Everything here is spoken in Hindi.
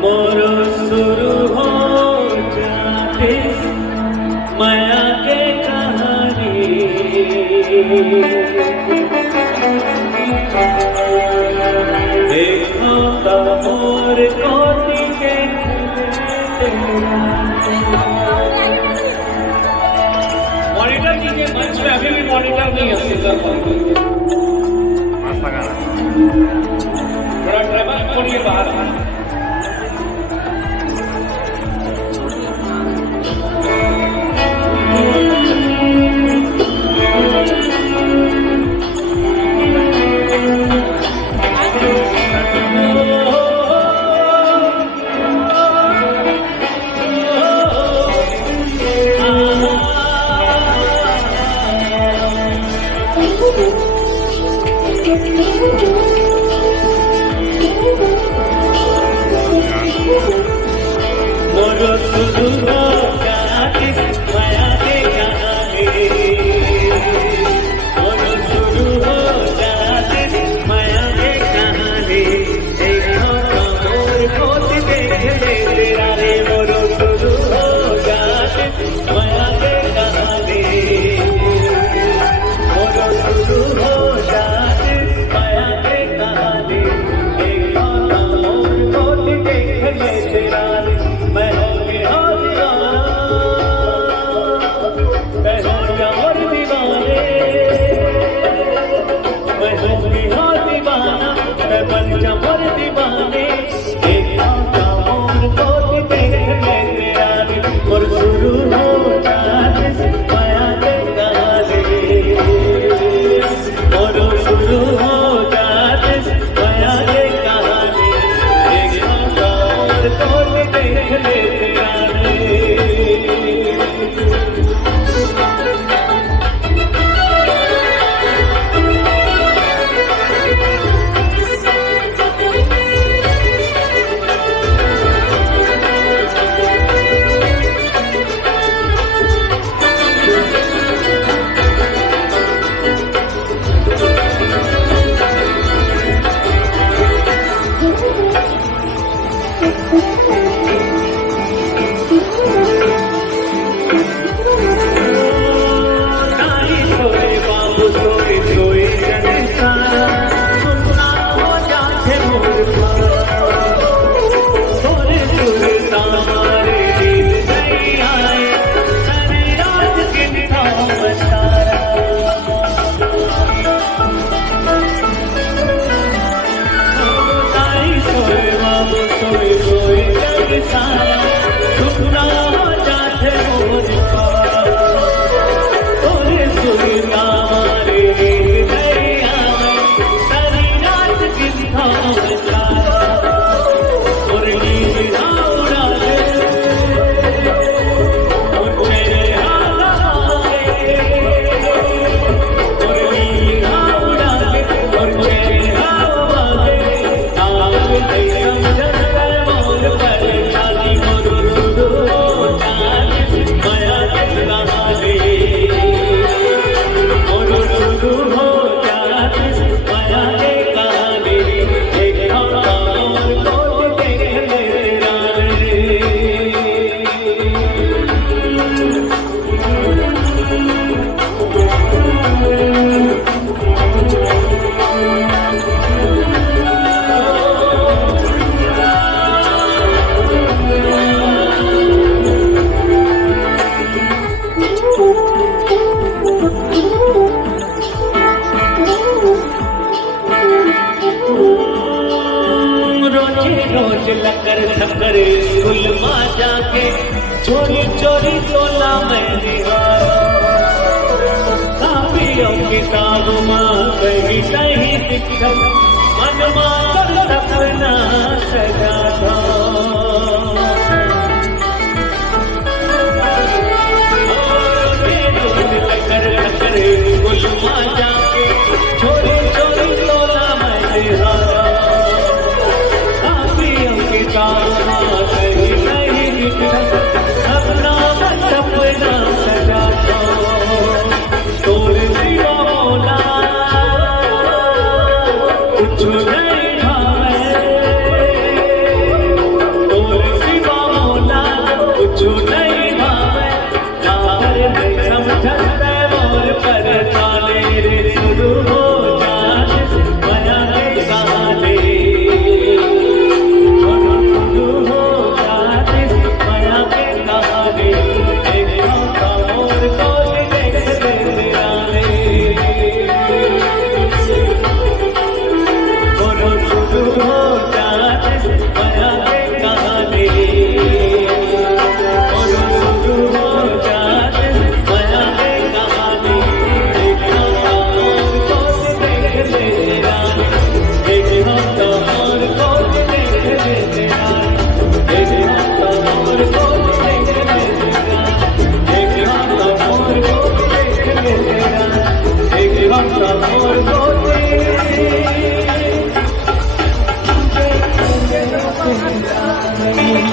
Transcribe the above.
मोरो शुरू हो जाते माया के कहानी देखो मोर कोटी के मॉनिटर कीजिए मंच में अभी भी मॉनिटर नहीं है सिंगर थोड़ा ट्रेवल छोड़िए बाहर रोज लकर थकर स्कूल माँ जाके चोरी चोरी तोला मैंने कापियों किताब माँ कहीं कहीं दिक्कत मन मार सपना सजा था रोज लकर थकर स्कूल माँ जाके चोरी चोरी तोला मैंने अपना सपना सजा तोर सिवा बोला कुछ नहीं भावे तेरा नहीं